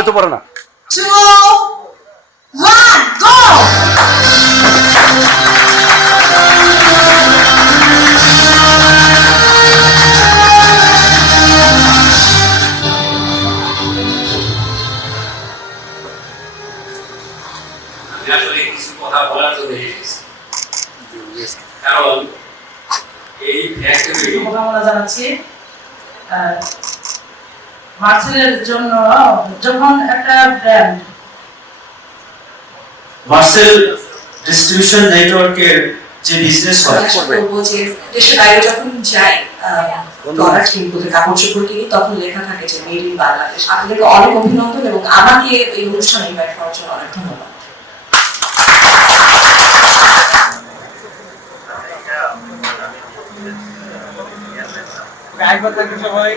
হয়তো পারে না। 2, 1, go! আসলে কিছু কথা বলার জন্য এসেছি, কারণ এই ফ্যাক্টরি শুভকামনা জানাচ্ছি। মার্সেলের জন্য যখন একটা ব্র্যান্ড মার্সেল ডিস্ট্রিবিউশন নেটওয়ার্কের যে বিজনেস হয় বলবো যে দেশের বাইরে যখন যাই প্রোডাক্ট কিনবো, কাপড় চোপড় কিনি, তখন লেখা থাকে যে মেড ইন বাংলাদেশ। আপনাদেরকে অনেক অভিনন্দন এবং আমাকে এই অনুষ্ঠানে ইনভাইট করার জন্য অনেক ধন্যবাদ। একবার সবাই